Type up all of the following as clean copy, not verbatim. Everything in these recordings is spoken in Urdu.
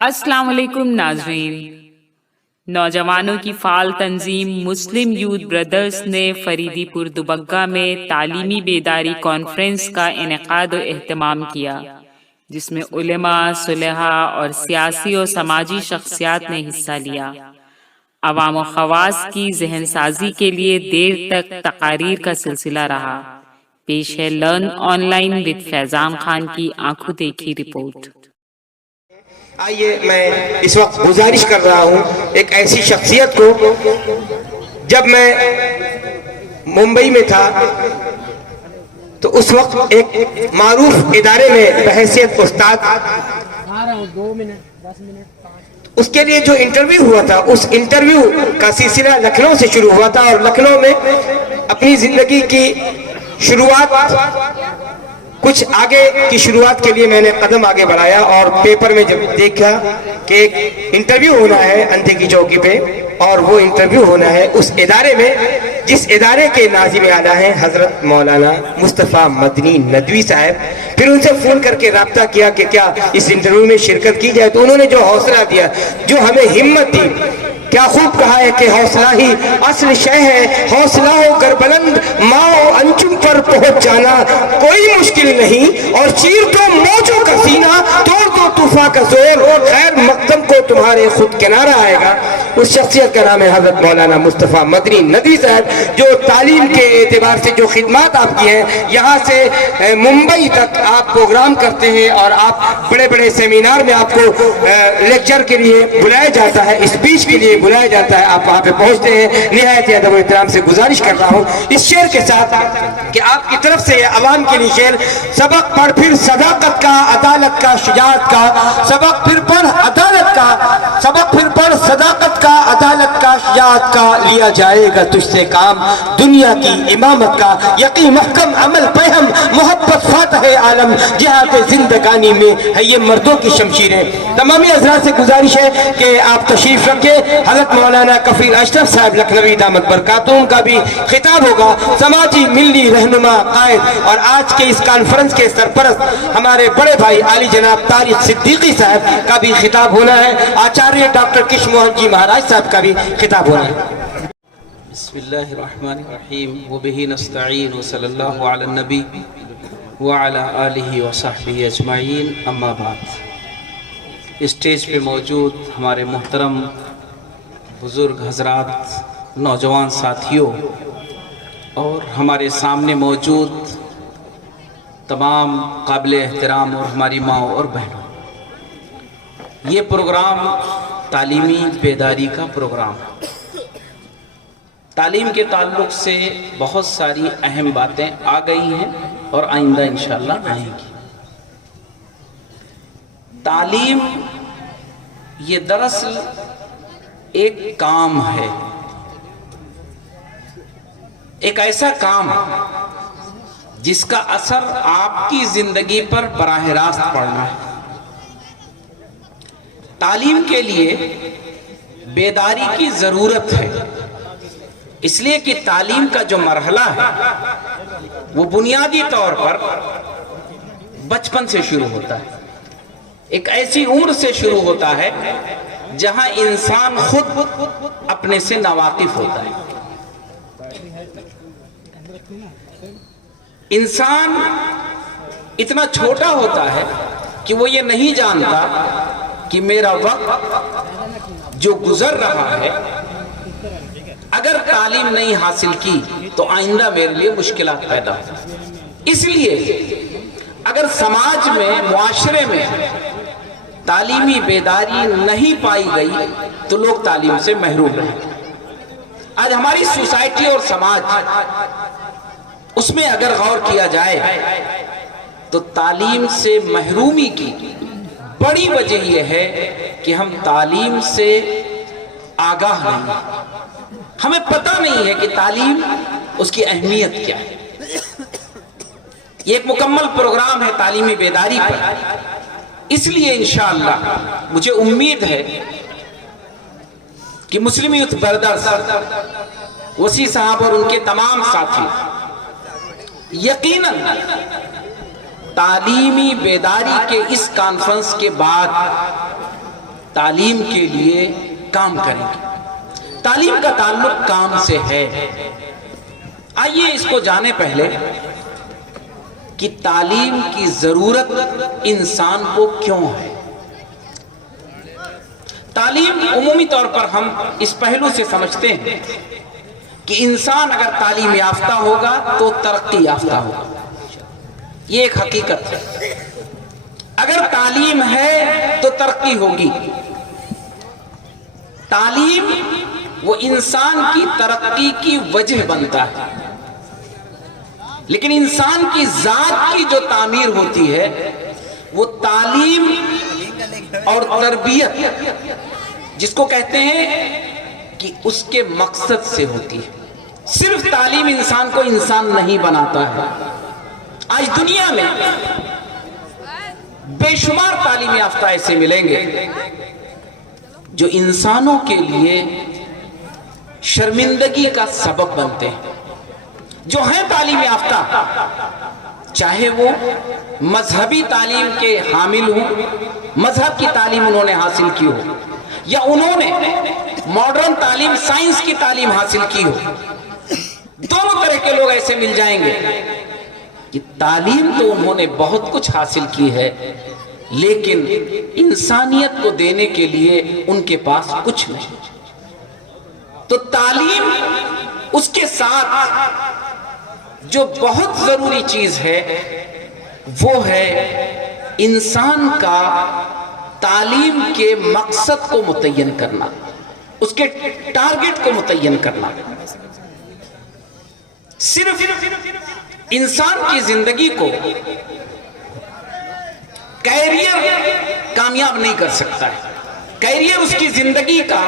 السلام علیکم ناظرین، نوجوانوں کی فعال تنظیم مسلم یوتھ بردرز نے فریدی پور دوبگہ میں تعلیمی بیداری کانفرنس کا انعقاد و اہتمام کیا، جس میں علماء، صلحاء اور سیاسی و سماجی شخصیات نے حصہ لیا۔ عوام و خواص کی ذہن سازی کے لیے دیر تک تقاریر کا سلسلہ رہا۔ پیش ہے لرن آن لائن وتھ فیضان خان کی آنکھوں دیکھی رپورٹ۔ آئیے میں اس وقت گزارش کر رہا ہوں ایک ایسی شخصیت کو، جب میں ممبئی میں تھا تو اس وقت ایک معروف ادارے میں بحیثیت استاد، اس کے لیے جو انٹرویو ہوا تھا، اس انٹرویو کا سلسلہ لکھنؤ سے شروع ہوا تھا، اور لکھنؤ میں اپنی زندگی کی شروعات، کچھ آگے کی شروعات کے لیے میں نے قدم آگے بڑھایا، اور پیپر میں جب دیکھا کہ ایک انٹرویو ہونا ہے اندھے کی چوکی پہ، اور وہ انٹرویو ہونا ہے اس ادارے میں جس ادارے کے ناظم اعلیٰ ہیں حضرت مولانا مصطفیٰ مدنی ندوی صاحب، پھر ان سے فون کر کے رابطہ کیا کہ کیا اس انٹرویو میں شرکت کی جائے، تو انہوں نے جو حوصلہ دیا، جو ہمیں ہمت دی، کیا خوب کہا ہے کہ حوصلہ ہی اصل شے ہے، حوصلہ ہو گر بلند ماں انجم پر پہنچ جانا کوئی مشکل نہیں، اور چیر دو موجوں کا سینہ، توڑ دو طوفان کا زور، خیر مقدم کو تمہارے خود کنارہ آئے گا۔ اس شخصیت کا نام ہے حضرت مولانا مصطفیٰ مدنی ندوی صاحب، جو تعلیم کے اعتبار سے جو خدمات آپ کی ہیں، یہاں سے ممبئی تک آپ پروگرام کرتے ہیں، اور آپ بڑے بڑے سیمینار میں آپ کو لیکچر کے لیے بلایا جاتا ہے، اسپیچ کے لیے بلایا جاتا ہے، آپ وہاں پہ پہنچتے ہیں۔ نہایت ادب و احترام سے گزارش کر رہا ہوں اس شعر کے ساتھ کہ آپ کی طرف سے یہ عوام کے لیے شعر: سبق پڑھ پھر صداقت کا، عدالت کا، شجاعت کا، سبق پھر پڑھ عدالت کا، سبق پھر پڑھ صداقت کا، عدالت کا، شجاعت کا، لیا جائے گا تجھ سے کام دنیا کی امامت کا، یقین محکم عمل پہم محبت فاتح عالم، جہاد زندگانی میں ہے یہ مردوں کی شمشیریں۔ تمامی حضرات سے گزارش ہے کہ آپ تشریف رکھیں۔ حضرت مولانا کفیل اشرف صاحب لکھنوی دامت برکاتہم کا بھی خطاب ہوگا، سماجی ملی رہنما قائد، اور آج کے اس کانفرنس کے سرپرست ہمارے بڑے بھائی عالی جناب طارق صدیقی صاحب کا بھی خطاب ہونا ہے، آچاریہ ڈاکٹر کش موہن جی مہاراج صاحب کا بھی خطاب ہونا ہے۔ بسم اللہ الرحمن الرحیم وبہ نستعین وصلی اللہ علی النبی وعلی آلہ وصحبہ اجمعین، اما بعد۔ اسٹیج پہ موجود ہمارے محترم بزرگ حضرات، نوجوان ساتھیوں، اور ہمارے سامنے موجود تمام قابل احترام اور ہماری ماں اور بہنوں، یہ پروگرام تعلیمی بیداری کا پروگرام ہے۔ تعلیم کے تعلق سے بہت ساری اہم باتیں آ گئی ہیں اور آئندہ انشاءاللہ آئیں گی۔ تعلیم یہ دراصل ایک کام ہے، ایک ایسا کام جس کا اثر آپ کی زندگی پر براہ راست پڑنا ہے۔ تعلیم کے لیے بیداری کی ضرورت ہے، اس لیے کہ تعلیم کا جو مرحلہ ہے وہ بنیادی طور پر بچپن سے شروع ہوتا ہے، ایک ایسی عمر سے شروع ہوتا ہے جہاں انسان خود اپنے سے ناواقف ہوتا ہے۔ انسان اتنا چھوٹا ہوتا ہے کہ وہ یہ نہیں جانتا کہ میرا وقت جو گزر رہا ہے، اگر تعلیم نہیں حاصل کی تو آئندہ میرے لیے مشکلات پیدا ہوں۔ اس لیے اگر سماج میں، معاشرے میں تعلیمی بیداری نہیں پائی گئی تو لوگ تعلیم سے محروم رہیں۔ آج ہماری سوسائٹی اور سماج، اس میں اگر غور کیا جائے تو تعلیم سے محرومی کی بڑی وجہ یہ ہے کہ ہم تعلیم سے آگاہ نہیں ہیں، ہمیں پتہ نہیں ہے کہ تعلیم، اس کی اہمیت کیا ہے۔ یہ ایک مکمل پروگرام ہے تعلیمی بیداری پر، اس لیے انشاءاللہ مجھے امید ہے کہ مسلم یوتھ بردرز، وسیع صاحب اور ان کے تمام ساتھی یقیناً تعلیمی بیداری کے اس کانفرنس کے بعد تعلیم کے لیے کام کریں گے۔ تعلیم کا تعلق کام سے ہے۔ آئیے اس کو جانے پہلے کہ تعلیم کی ضرورت انسان کو کیوں ہے۔ تعلیم عمومی طور پر ہم اس پہلو سے سمجھتے ہیں کہ انسان اگر تعلیم یافتہ ہوگا تو ترقی یافتہ ہوگا، یہ ایک حقیقت ہے۔ اگر تعلیم ہے تو ترقی ہوگی۔ تعلیم وہ انسان کی ترقی کی وجہ بنتا ہے، لیکن انسان کی ذات کی جو تعمیر ہوتی ہے وہ تعلیم اور تربیت، جس کو کہتے ہیں کہ اس کے مقصد سے ہوتی ہے۔ صرف تعلیم انسان کو انسان نہیں بناتا ہے۔ آج دنیا میں بے شمار تعلیم یافتہ ایسے ملیں گے جو انسانوں کے لیے شرمندگی کا سبب بنتے ہیں، جو ہیں تعلیم یافتہ، چاہے وہ مذہبی تعلیم کے حامل ہوں، مذہب کی تعلیم انہوں نے حاصل کی ہو، یا انہوں نے ماڈرن تعلیم سائنس کی تعلیم حاصل کی ہو، دونوں طرح کے لوگ ایسے مل جائیں گے کہ تعلیم تو انہوں نے بہت کچھ حاصل کی ہے، لیکن انسانیت کو دینے کے لیے ان کے پاس کچھ نہیں۔ تو تعلیم اس کے ساتھ جو بہت ضروری چیز ہے وہ ہے انسان کا تعلیم کے مقصد کو متعین کرنا، اس کے ٹارگٹ کو متعین کرنا۔ صرف انسان کی زندگی کو کیریئر کامیاب نہیں کر سکتا ہے۔ کیریئر اس کی زندگی کا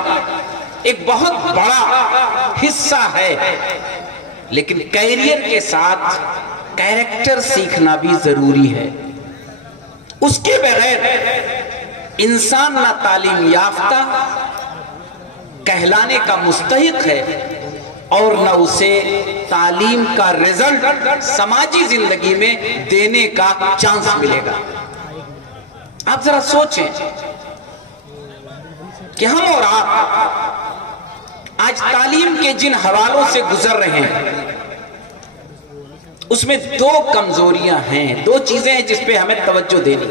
ایک بہت بڑا حصہ ہے، لیکن کیریئر کے ساتھ کیریکٹر سیکھنا بھی ضروری ہے۔ اس کے بغیر انسان نہ تعلیم یافتہ کہلانے کا مستحق ہے اور نہ اسے تعلیم کا رزلٹ سماجی زندگی میں دینے کا چانس ملے گا۔ آپ ذرا سوچیں کہ ہم اور آپ آج تعلیم کے جن حوالوں سے گزر رہے ہیں اس میں دو کمزوریاں ہیں، دو چیزیں ہیں جس پہ ہمیں توجہ دینی۔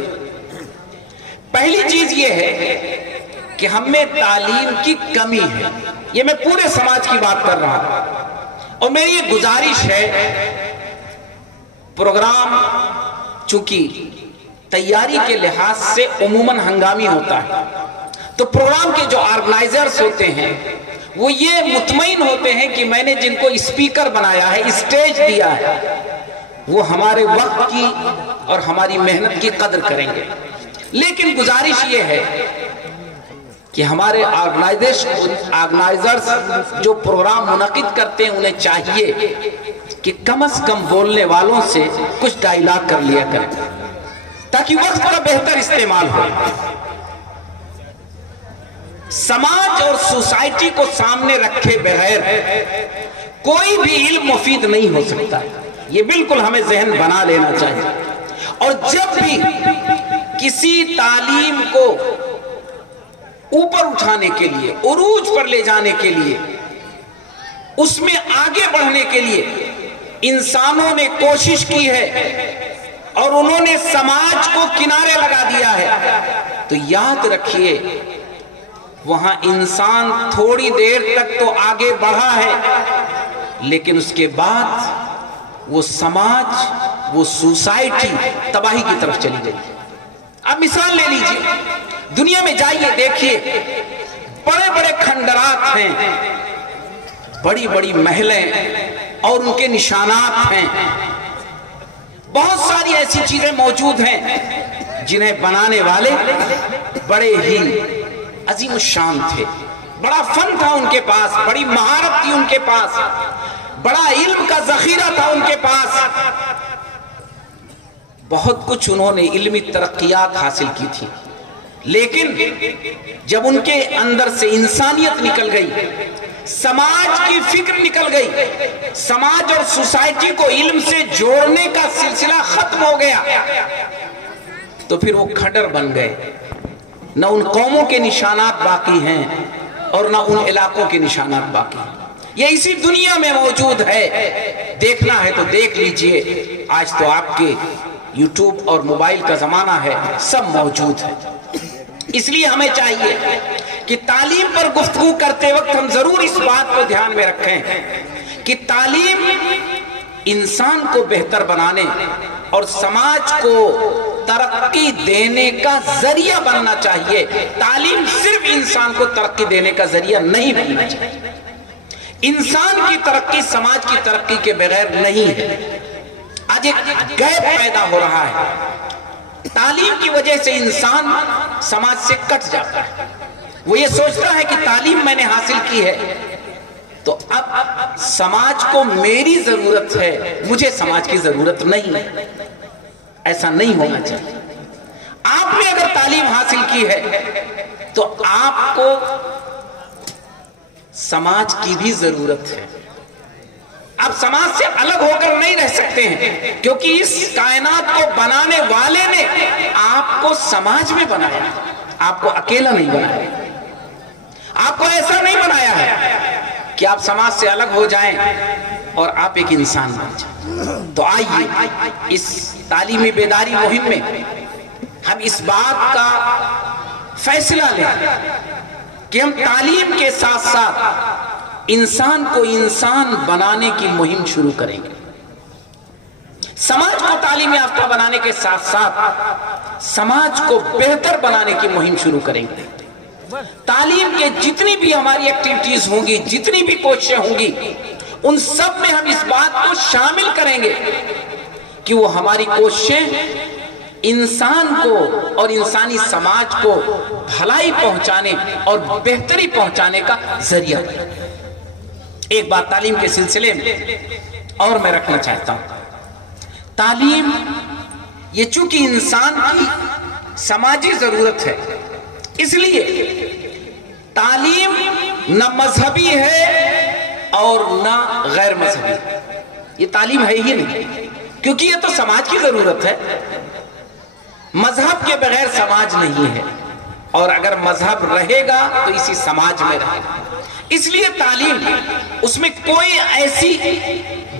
پہلی چیز یہ ہے کہ ہم میں تعلیم کی کمی ہے، یہ میں پورے سماج کی بات کر رہا ہوں، اور میری یہ گزارش ہے، پروگرام چونکہ تیاری کے لحاظ سے عموماً ہنگامی ہوتا ہے، تو پروگرام کے جو آرگنائزرز ہوتے ہیں وہ یہ مطمئن ہوتے ہیں کہ میں نے جن کو اسپیکر بنایا ہے، اسٹیج دیا ہے، وہ ہمارے وقت کی اور ہماری محنت کی قدر کریں گے۔ لیکن گزارش یہ ہے کہ ہمارے آرگنائزرز جو پروگرام منعقد کرتے ہیں انہیں چاہیے کہ کم از کم بولنے والوں سے کچھ ڈائیلاگ کر لیا کریں تاکہ وقت کا بہتر استعمال ہو۔ سماج اور سوسائٹی کو سامنے رکھے بغیر کوئی بھی علم مفید نہیں ہو سکتا، یہ بالکل ہمیں ذہن بنا لینا چاہیے۔ اور جب بھی کسی تعلیم کو اوپر اٹھانے کے لیے، عروج پر لے جانے کے لیے، اس میں آگے بڑھنے کے لیے انسانوں نے کوشش کی ہے اور انہوں نے سماج کو کنارے لگا دیا ہے، تو یاد رکھیے وہاں انسان تھوڑی دیر تک تو آگے بڑھا ہے، لیکن اس کے بعد وہ سماج، وہ سوسائٹی تباہی کی طرف چلی گئی۔ اب مثال لے لیجئے، دنیا میں جائیے، دیکھیے بڑے بڑے کھنڈرات ہیں، بڑی بڑی محلیں اور ان کے نشانات ہیں، بہت ساری ایسی چیزیں موجود ہیں جنہیں بنانے والے بڑے ہی عظیم الشان تھے، بڑا فن تھا ان کے پاس، بڑی مہارت تھی ان کے پاس، بڑا علم کا ذخیرہ تھا ان کے پاس، بہت کچھ انہوں نے علمی ترقیات حاصل کی تھی، لیکن جب ان کے اندر سے انسانیت نکل گئی، سماج کی فکر نکل گئی، سماج اور سوسائٹی کو علم سے جوڑنے کا سلسلہ ختم ہو گیا، تو پھر وہ کھڈر بن گئے، نہ ان قوموں کے نشانات باقی ہیں اور نہ ان علاقوں کے نشانات باقی ہیں. یہ اسی دنیا میں موجود ہے. دیکھنا ہے تو دیکھ لیجئے. آج تو آپ کے یوٹیوب اور موبائل کا زمانہ ہے, سب موجود ہے. اس لیے ہمیں چاہیے کہ تعلیم پر گفتگو کرتے وقت ہم ضرور اس بات کو دھیان میں رکھیں کہ تعلیم انسان کو بہتر بنانے اور سماج کو ترقی دینے کا ذریعہ بننا چاہیے. تعلیم صرف انسان کو ترقی دینے کا ذریعہ نہیں بننا چاہیے. انسان کی ترقی سماج کی ترقی کے بغیر نہیں ہے. آج ایک گیپ پیدا ہو رہا ہے. تعلیم کی وجہ سے انسان سماج سے کٹ جاتا ہے. وہ یہ سوچتا ہے کہ تعلیم میں نے حاصل کی ہے تو اب سماج کو میری ضرورت ہے, مجھے سماج کی ضرورت نہیں ہے. ایسا نہیں ہونا چاہیے. آپ نے اگر تعلیم حاصل کی ہے تو آپ کو سماج کی بھی ضرورت ہے. آپ سماج سے الگ ہو کر نہیں رہ سکتے ہیں, کیونکہ اس کائنات کو بنانے والے نے آپ کو سماج میں بنایا, آپ کو اکیلا نہیں بنایا. آپ کو ایسا نہیں بنایا ہے کہ آپ سماج سے الگ ہو جائیں اور آپ ایک انسان بن جائیں. تو آئیے اس تعلیمی بیداری مہم میں ہم اس بات کا فیصلہ لیں کہ ہم تعلیم کے ساتھ ساتھ انسان کو انسان بنانے کی مہم شروع کریں گے. سماج کو تعلیم یافتہ بنانے کے ساتھ ساتھ سماج کو بہتر بنانے کی مہم شروع کریں گے. تعلیم کے جتنی بھی ہماری ایکٹیویٹیز ہوں گی, جتنی بھی کوششیں ہوں گی, ان سب میں ہم اس بات کو شامل کریں گے کہ وہ ہماری کوششیں انسان کو اور انسانی سماج کو بھلائی پہنچانے اور بہتری پہنچانے کا ذریعہ بنے. ایک بات تعلیم کے سلسلے میں اور میں رکھنا چاہتا ہوں. تعلیم یہ چونکہ انسان کی سماجی ضرورت ہے, اس لیے تعلیم نہ مذہبی ہے اور نہ غیر مذہبی. یہ تعلیم ہے ہی نہیں, کیونکہ یہ تو سماج کی ضرورت ہے. مذہب کے بغیر سماج نہیں ہے, اور اگر مذہب رہے گا تو اسی سماج میں رہے گا. اس لیے تعلیم, اس میں کوئی ایسی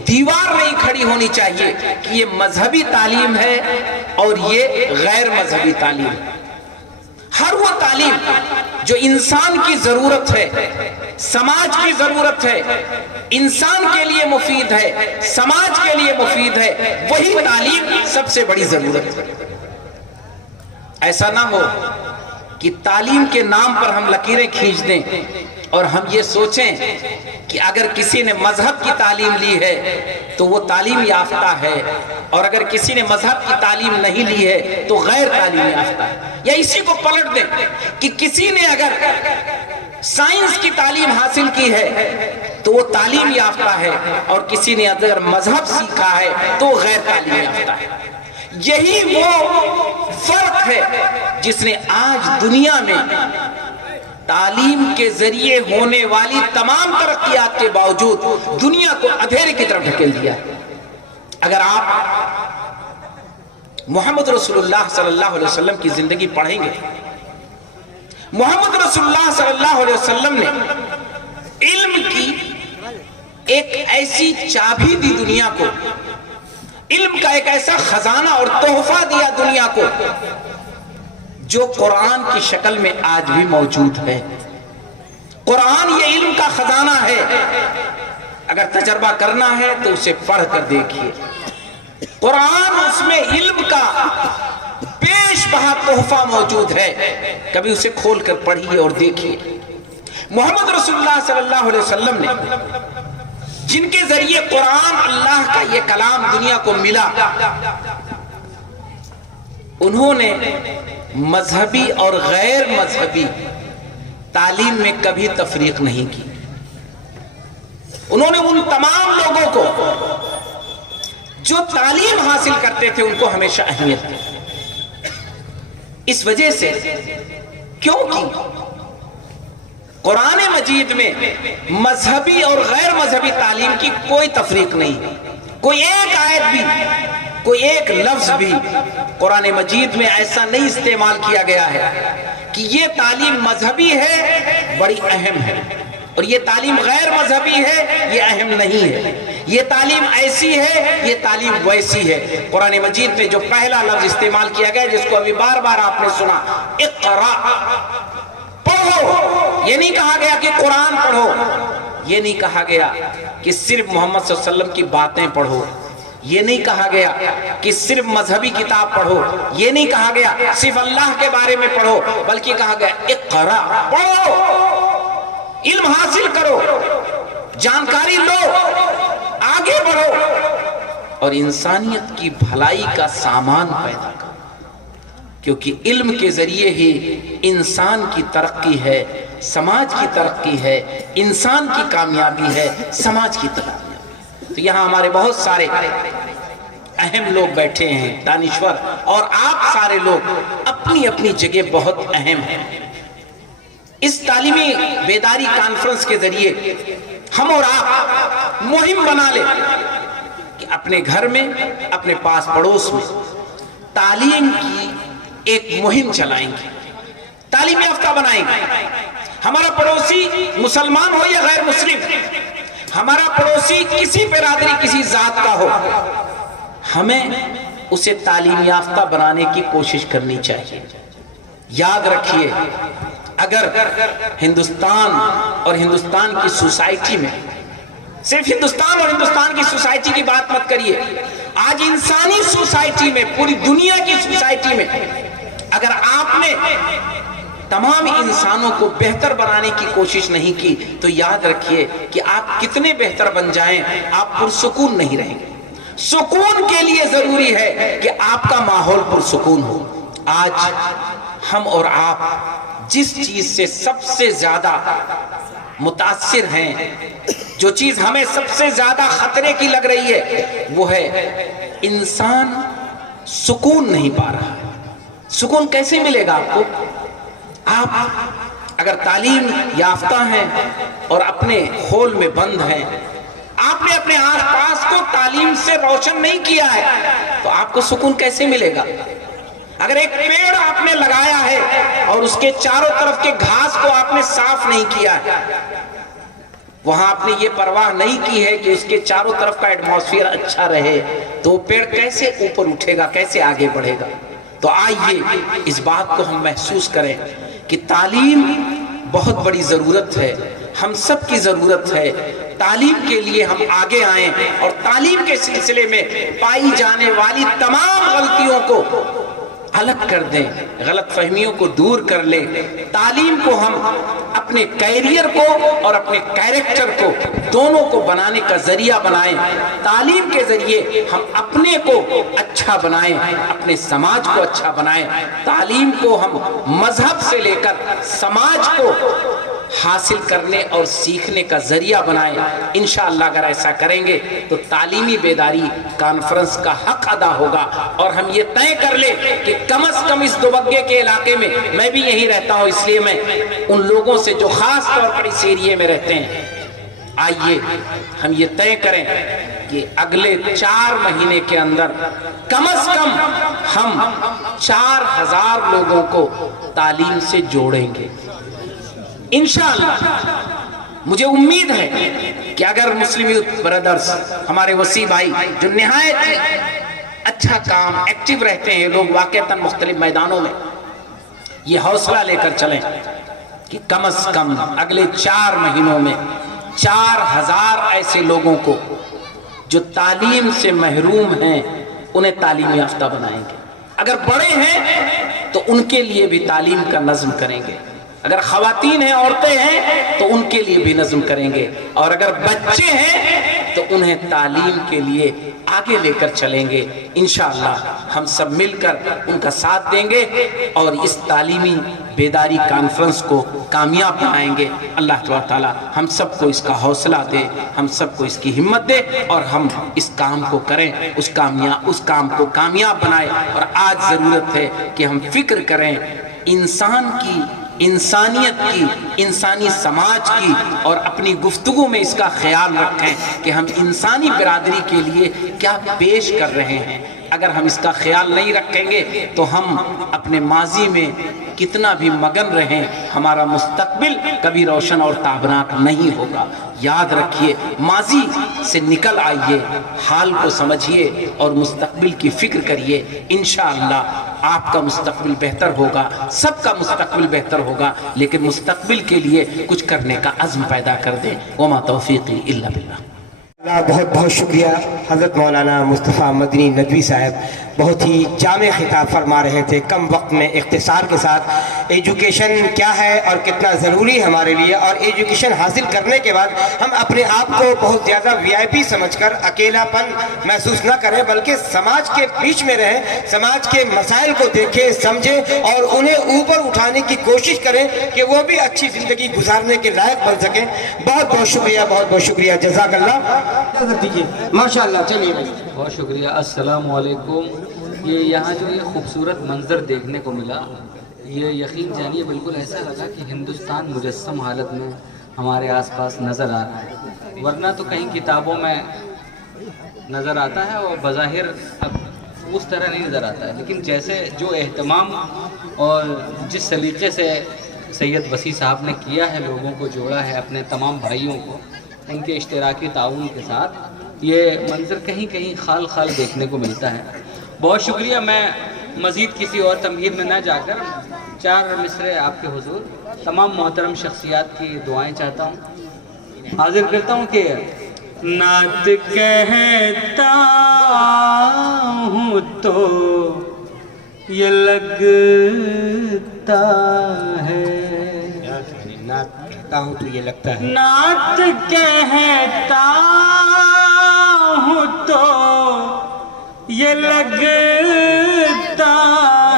دیوار نہیں کھڑی ہونی چاہیے کہ یہ مذہبی تعلیم ہے اور یہ غیر مذہبی تعلیم ہے. ہر وہ تعلیم جو انسان کی ضرورت ہے, سماج کی ضرورت ہے, انسان کے لیے مفید ہے, سماج کے لیے مفید ہے, وہی تعلیم سب سے بڑی ضرورت ہے. ایسا نہ ہو کہ تعلیم کے نام پر ہم لکیریں کھینچ دیں اور ہم یہ سوچیں کہ اگر کسی نے مذہب کی تعلیم لی ہے تو وہ تعلیم یافتہ ہے, اور اگر کسی نے مذہب کی تعلیم نہیں لی ہے تو غیر تعلیم یافتہ ہے. یا اسی کو پلٹ دیں کہ کسی نے اگر سائنس کی تعلیم حاصل کی ہے تو وہ تعلیم یافتہ ہے, اور کسی نے اگر مذہب سیکھا ہے تو وہ غیر تعلیم یافتہ ہے. یہی وہ فرق ہے جس نے آج دنیا میں تعلیم کے ذریعے ہونے والی تمام ترقیات کے باوجود دنیا کو اندھیرے کی طرف ڈھکیل دیا. اگر آپ محمد رسول اللہ صلی اللہ علیہ وسلم کی زندگی پڑھیں گے, محمد رسول اللہ صلی اللہ علیہ وسلم نے علم کی ایک ایسی چابی دی دنیا کو, علم کا ایک ایسا خزانہ اور تحفہ دیا دنیا کو جو قرآن کی شکل میں آج بھی موجود ہے. قرآن یہ علم کا خزانہ ہے. اگر تجربہ کرنا ہے تو اسے پڑھ کر دیکھیے. قرآن, اس میں علم کا بیش بہا تحفہ موجود ہے. کبھی اسے کھول کر پڑھیے اور دیکھیے. محمد رسول اللہ صلی اللہ علیہ وسلم نے جن کے ذریعے قرآن اللہ کا یہ کلام دنیا کو ملا, انہوں نے مذہبی اور غیر مذہبی تعلیم میں کبھی تفریق نہیں کی. انہوں نے ان تمام لوگوں کو جو تعلیم حاصل کرتے تھے ان کو ہمیشہ اہمیت دی. اس وجہ سے کیونکہ قرآن مجید میں مذہبی اور غیر مذہبی تعلیم کی کوئی تفریق نہیں. کوئی ایک آیت بھی, کوئی ایک لفظ بھی قرآن مجید میں ایسا نہیں استعمال کیا گیا ہے کہ یہ تعلیم مذہبی ہے، بڑی اہم ہے، اور یہ تعلیم غیر مذہبی ہے، یہ اہم نہیں ہے، یہ تعلیم ایسی ہے، یہ تعلیم ویسی ہے۔ قرآن مجید میں جو پہلا لفظ استعمال کیا گیا جس کو ابھی بار بار آپ نے سنا، اقرا، پڑھو، یہ نہیں کہا گیا کہ قرآن پڑھو، یہ نہیں کہا گیا کہ صرف محمد صلی اللہ علیہ وسلم کی باتیں پڑھو، یہ نہیں کہا گیا کہ صرف مذہبی کتاب پڑھو، یہ نہیں کہا گیا صرف اللہ کے بارے میں پڑھو، بلکہ کہا گیا اقرا، پڑھو، علم حاصل کرو، جانکاری لو، آگے بڑھو، اور انسانیت کی بھلائی کا سامان پیدا کرو، کیونکہ علم کے ذریعے ہی انسان کی ترقی ہے، سماج کی ترقی ہے، انسان کی کامیابی ہے، سماج کی ترقی ہے۔ تو یہاں ہمارے بہت سارے اہم لوگ بیٹھے ہیں، دانشور، اور آپ سارے لوگ اپنی اپنی جگہ بہت اہم ہیں۔ اس تعلیمی بیداری کانفرنس کے ذریعے ہم اور آپ مہم بنا لیں کہ اپنے گھر میں، اپنے پاس پڑوس میں تعلیم کی ایک مہم چلائیں گے، تعلیم یافتہ بنائیں گے۔ ہمارا پڑوسی مسلمان ہو یا غیر مسلم، ہمارا پڑوسی کسی برادری، کسی ذات کا ہو، ہمیں اسے تعلیم یافتہ بنانے کی کوشش کرنی چاہیے۔ یاد رکھیے، اگر ہندوستان اور ہندوستان کی سوسائٹی میں، صرف ہندوستان اور ہندوستان کی سوسائٹی کی بات مت کریے، آج انسانی سوسائٹی میں، پوری دنیا کی سوسائٹی میں اگر آپ نے تمام انسانوں کو بہتر بنانے کی کوشش نہیں کی تو یاد رکھیے کہ آپ کتنے بہتر بن جائیں، آپ پرسکون نہیں رہیں گے۔ سکون کے لیے ضروری ہے کہ آپ کا ماحول پرسکون ہو۔ آج ہم اور آپ جس چیز سے سب سے زیادہ متاثر ہیں، جو چیز ہمیں سب سے زیادہ خطرے کی لگ رہی ہے، وہ ہے انسان سکون نہیں پا رہا۔ سکون کیسے ملے گا آپ کو؟ آپ اگر تعلیم یافتہ ہیں اور اپنے خول میں بند ہیں، آپ نے اپنے آس پاس کو تعلیم سے روشن نہیں کیا ہے، تو آپ کو سکون کیسے ملے گا؟ اگر ایک پیڑ آپ نے لگایا ہے اور اس کے چاروں طرف کے گھاس کو آپ نے صاف نہیں کیا ہے، وہاں آپ نے یہ پرواہ نہیں کی ہے کہ اس کے چاروں طرف کا ایٹماسفیئر اچھا رہے، تو وہ پیڑ کیسے اوپر اٹھے گا، کیسے آگے بڑھے گا؟ تو آئیے اس بات کو ہم محسوس کریں کہ تعلیم بہت بڑی ضرورت ہے، ہم سب کی ضرورت ہے۔ تعلیم کے لیے ہم آگے آئیں اور تعلیم کے سلسلے میں پائی جانے والی تمام غلطیوں کو الگ کر دیں، غلط فہمیوں کو دور کر لیں۔ تعلیم کو ہم اپنے کیریئر کو اور اپنے کیریکٹر کو دونوں کو بنانے کا ذریعہ بنائیں۔ تعلیم کے ذریعے ہم اپنے کو اچھا بنائیں، اپنے سماج کو اچھا بنائیں۔ تعلیم کو ہم مذہب سے لے کر سماج کو حاصل کرنے اور سیکھنے کا ذریعہ بنائیں۔ انشاءاللہ اگر ایسا کریں گے تو تعلیمی بیداری کانفرنس کا حق ادا ہوگا، اور ہم یہ طے کر لیں کہ کم از کم اس دوبگے کے علاقے میں بھی یہیں رہتا ہوں، اس لیے میں ان لوگوں سے جو خاص طور پر اس ایریے میں رہتے ہیں، آئیے ہم یہ طے کریں کہ اگلے 4 مہینے کے اندر کم از کم ہم 4000 لوگوں کو تعلیم سے جوڑیں گے انشاءاللہ۔ مجھے امید ہے کہ اگر مسلم یوتھ برادرز، ہمارے وسیع بھائی جو نہایت اچھا کام ایکٹیو رہتے ہیں، لوگ واقعتاً مختلف میدانوں میں، یہ حوصلہ لے کر چلیں کہ کم از کم اگلے 4 مہینوں میں 4000 ایسے لوگوں کو جو تعلیم سے محروم ہیں انہیں تعلیم یافتہ بنائیں گے۔ اگر بڑے ہیں تو ان کے لیے بھی تعلیم کا نظم کریں گے، اگر خواتین ہیں، عورتیں ہیں، تو ان کے لیے بھی نظم کریں گے، اور اگر بچے ہیں تو انہیں تعلیم کے لیے آگے لے کر چلیں گے۔ انشاءاللہ ہم سب مل کر ان کا ساتھ دیں گے اور اس تعلیمی بیداری کانفرنس کو کامیاب بنائیں گے۔ اللہ تعالیٰ ہم سب کو اس کا حوصلہ دے، ہم سب کو اس کی ہمت دے، اور ہم اس کام کو کریں، اس کام کو کامیاب بنائیں۔ اور آج ضرورت ہے کہ ہم فکر کریں انسان کی، انسانیت کی، انسانی سماج کی، اور اپنی گفتگو میں اس کا خیال رکھیں کہ ہم انسانی برادری کے لیے کیا پیش کر رہے ہیں۔ اگر ہم اس کا خیال نہیں رکھیں گے تو ہم اپنے ماضی میں کتنا بھی مگن رہیں، ہمارا مستقبل کبھی روشن اور تابناک نہیں ہوگا۔ یاد رکھیے، ماضی سے نکل آئیے، حال کو سمجھیے اور مستقبل کی فکر کریے۔ انشاءاللہ آپ کا مستقبل بہتر ہوگا، سب کا مستقبل بہتر ہوگا، لیکن مستقبل کے لیے کچھ کرنے کا عزم پیدا کر دیں۔ وما توفیقی الا باللہ۔ بہت بہت شکریہ حضرت مولانا مصطفیٰ مدنی ندوی صاحب، بہت ہی جامع خطاب فرما رہے تھے، کم وقت میں اختصار کے ساتھ ایجوکیشن کیا ہے اور کتنا ضروری ہے ہمارے لیے، اور ایجوکیشن حاصل کرنے کے بعد ہم اپنے آپ کو بہت زیادہ وی آئی پی سمجھ کر اکیلا پن محسوس نہ کریں، بلکہ سماج کے بیچ میں رہیں، سماج کے مسائل کو دیکھیں سمجھیں اور انہیں اوپر اٹھانے کی کوشش کریں کہ وہ بھی اچھی زندگی گزارنے کے لائق بن سکیں۔ بہت بہت شکریہ، بہت بہت شکریہ، جزاک اللہ۔ ماشاء اللہ، چلیے بھائی، بہت شکریہ۔ السلام علیکم۔ یہاں جو یہ خوبصورت منظر دیکھنے کو ملا، یہ یقین جانیے بالکل ایسا لگا کہ ہندوستان مجسم حالت میں ہمارے آس پاس نظر آ رہا ہے، ورنہ تو کہیں کتابوں میں نظر آتا ہے اور بظاہر اب اس طرح نہیں نظر آتا ہے، لیکن جیسے جو اہتمام اور جس سلیقے سے سید وسیع صاحب نے کیا ہے، لوگوں کو جوڑا ہے اپنے تمام بھائیوں کو ان کے اشتراکی تعاون کے ساتھ، یہ منظر کہیں کہیں خال خال دیکھنے کو ملتا ہے۔ بہت شکریہ۔ میں مزید کسی اور تمہید میں نہ جا کر 4 مصرے آپ کے حضور تمام محترم شخصیات کی دعائیں چاہتا ہوں، حاضر کرتا ہوں کہ نعت کہتا ہوں تو یہ لگتا ہے، نعت کہتا ہوں تو یہ لگتا ہے، نعت کہتا ہوں تو یہ لگتا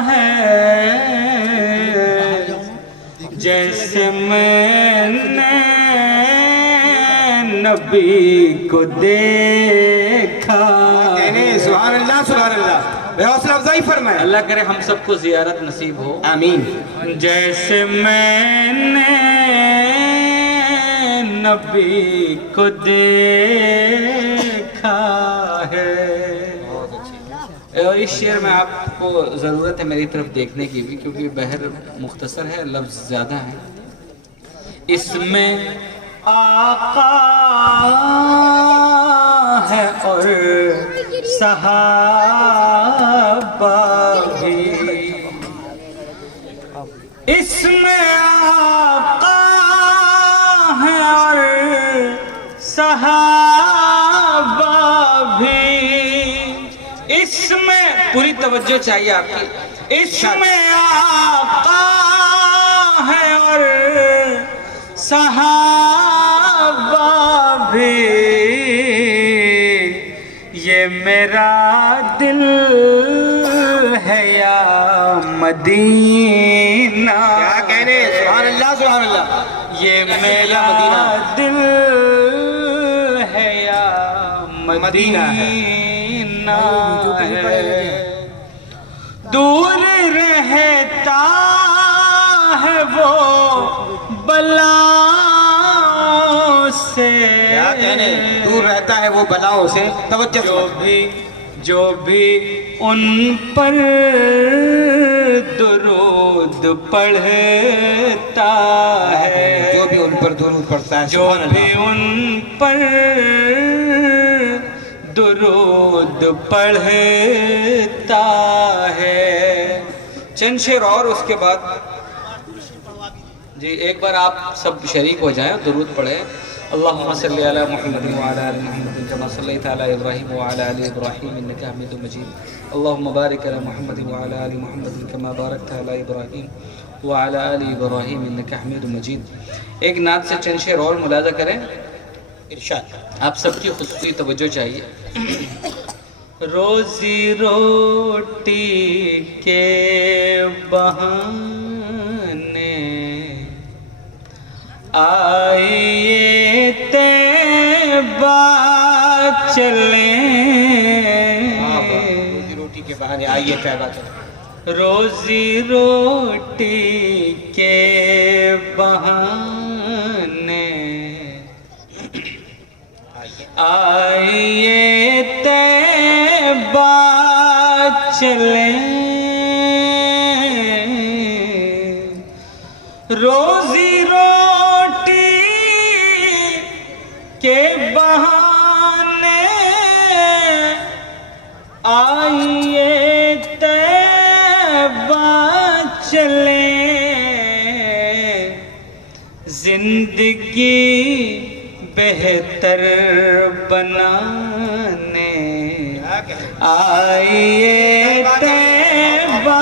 ہے، جیسے میں نے نبی کو دیکھا۔ سبحان اللہ، سبحان اللہ، بے حوصلہ افزائی فرمائے۔ اللہ کرے ہم سب کو زیارت نصیب ہو، آمین۔ جیسے میں نے نبی کو دیکھا ہے۔ اور اس شعر میں آپ کو ضرورت ہے میری طرف دیکھنے کی بھی، کیونکہ بحر مختصر ہے، لفظ زیادہ ہیں۔ اس میں آقا ہے اور صحابہ بھی، اس میں آقا ہے اور صحابہ بھی، اس میں پوری توجہ چاہیے آپ کی، اس میں آقا ہے اور صحابہ بھی، یہ میرا دل ہے یا مدینہ، کیا کہنے، سبحان اللہ، سبحان اللہ، یہ میرا دل ہے یا مدینہ ہے، دور رہتا ہے وہ بلاؤں سے، کیا کہنے، دور رہتا ہے وہ بلاؤں سے، توجہ، جو بھی ان پر درود پڑھتا ہے، جو بھی ان پر درود پڑھتا ہے، جو بھی ان پر درود پڑھتا ہے۔ چند شعر اور اس کے بعد جی ایک بار آپ سب شریک ہو جائیں، درود پڑھیں۔ اللہم صلی علی محمد وعلی آل محمد کما صلیت علی ابراہیم وعلی آل ابراہیم انک حمید مجید، اللہم بارک علی محمد وعلی آل محمد کما بارکت علی ابراہیم وعلی آل ابراہیم انک حمید مجید۔ ایک نعت سے چند شعر اور ملاحظہ کریں، ارشاد۔ آپ سب کی خصوصی توجہ چاہیے۔ روزی روٹی کے بہانے آئیے طیبہ چلیں، روزی روٹی کے بہانے آئیے طیبہ چلیں، روزی روٹی کے بہانے آئیے طیبہ چلیں روزی روٹی کے بہانے آئیے طیبہ چلیں زندگی بہتر بنانے آئیے طیبہ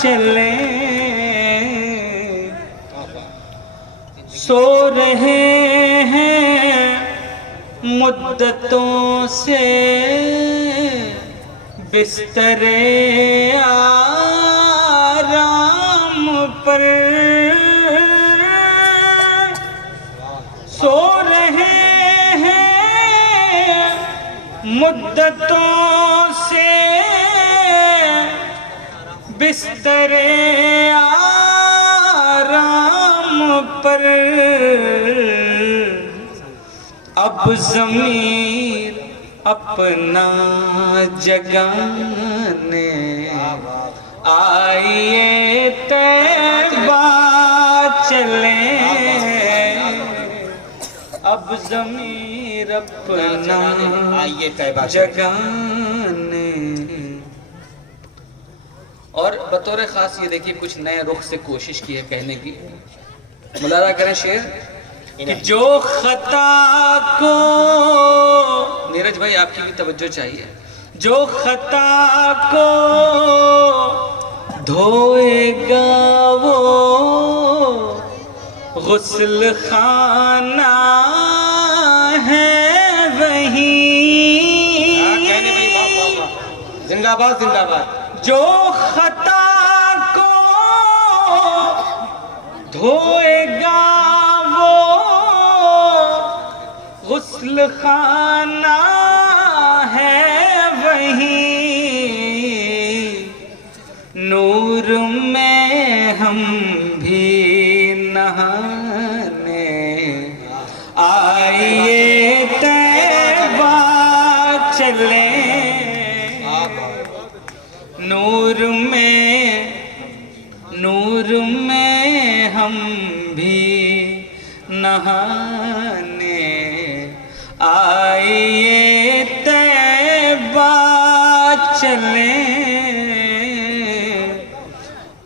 چلیں سو رہے ہیں مدتوں سے بستر آرام پر سو رہے ہیں مدتوں سے بستر آرام پر اب ضمیر اپنا جگانے آئیے طیبہ چلیں اب ضمیر اپنا آئیے طیبہ جگانے. اور بطور خاص یہ دیکھیے کچھ نئے رخ سے کوشش کی ہے کہنے کی. ملاحظہ کریں شعر کہ جو خطا کو نیرج بھائی آپ کی بھی توجہ چاہیے. جو خطا کو دھوئے گا وہ غسل خانہ ہے وہیں زندہ باد زندہ باد. جو خطا کو دھوئے گا وہ غسل خانہ ہے وہیں نور میں ہم بھی نہانے آئیے طیبہ چلیں نور میں ہم بھی نہانے آئیے طیبہ چلیں.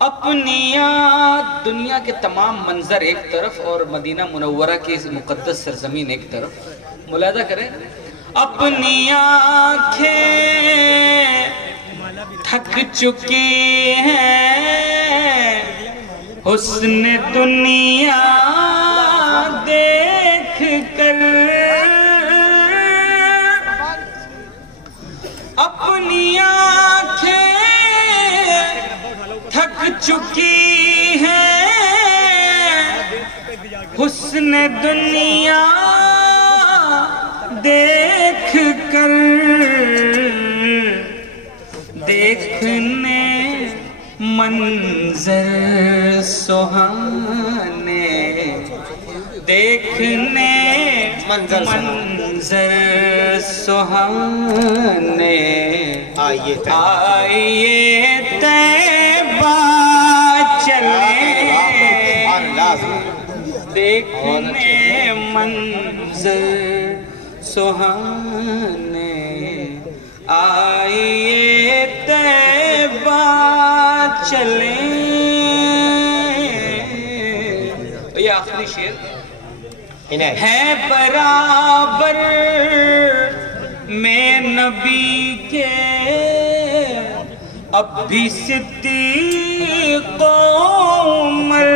اپنی دنیا کے تمام منظر ایک طرف اور مدینہ منورہ کی مقدس سرزمین ایک طرف. ملاحظہ کریں اپنی آنکھیں تھک چکی ہیں حسن دنیا دیکھ کر اپنی آنکھیں تھک چکی ہیں حسن دنیا دیکھ کر دیکھنے منظر سہانے دیکھنے منظر سہانے آئیے طیبہ چلیں دیکھنے منظر سہانے آئیے طیبہ چلیں. یہ آخری شعر ہے برابر میں نبی کے اب بھی صدیق و عمر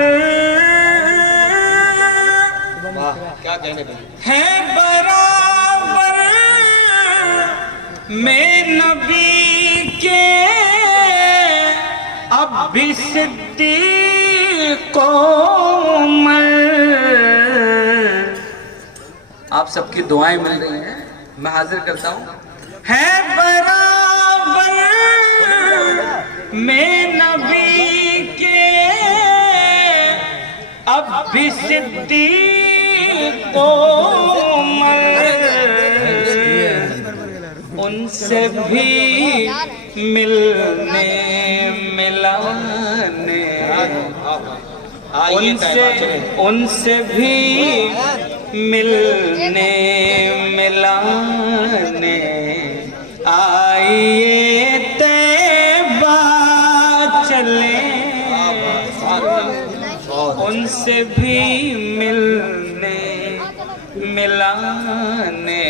کیا کہنے ہے برابر میں نبی کے اب بھی صدیق و عمر. آپ سب کی دعائیں مل رہی ہیں. میں حاضر کرتا ہوں ہے برابر میں نبی کے اب بھی صدیق و عمر ان سے بھی ملنے ملانے ان سے بھی ملنے ملانے آئیے طیبہ چلیں ان سے بھی ملنے ملانے.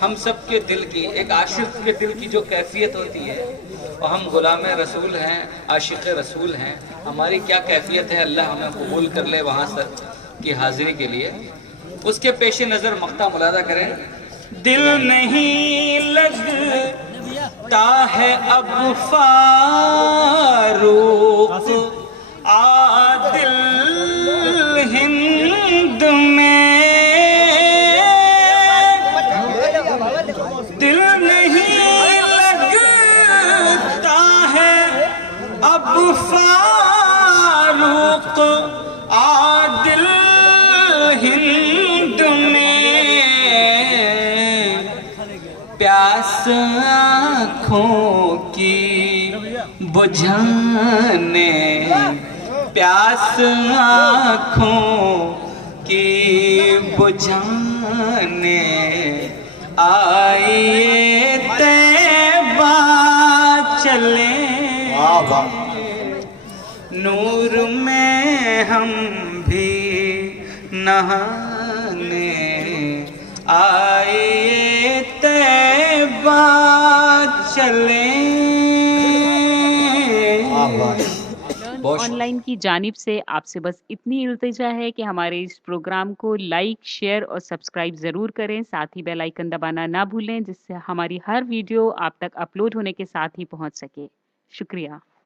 ہم سب کے دل کی، ایک عاشق کے دل کی جو کیفیت ہوتی ہے، اور ہم غلام رسول ہیں، عاشق رسول ہیں، ہماری کیا کیفیت ہے، اللہ ہمیں قبول کر لے وہاں سے کی حاضری کے لیے. اس کے پیش نظر مقطع ملاحظہ کریں. دل نہیں لگتا ہے اب فاروق عادل ہند میں، دل نہیں لگتا ہے اب فاروق عادل ہند میں، پیاس آنکھوں کی بجھانے، پیاس آنکھوں کی بجھانے آئیے طیبہ چلیں، نور میں ہم بھی نہانے آئیے طیبہ چلیں. آن لائن کی جانب سے آپ سے بس اتنی التجا ہے کہ ہمارے اس پروگرام کو لائک، شیئر اور سبسکرائب ضرور کریں. ساتھ ہی بیل آئیکن دبانا نہ بھولیں، جس سے ہماری ہر ویڈیو آپ تک اپلوڈ ہونے کے ساتھ ہی پہنچ سکے. شکریہ.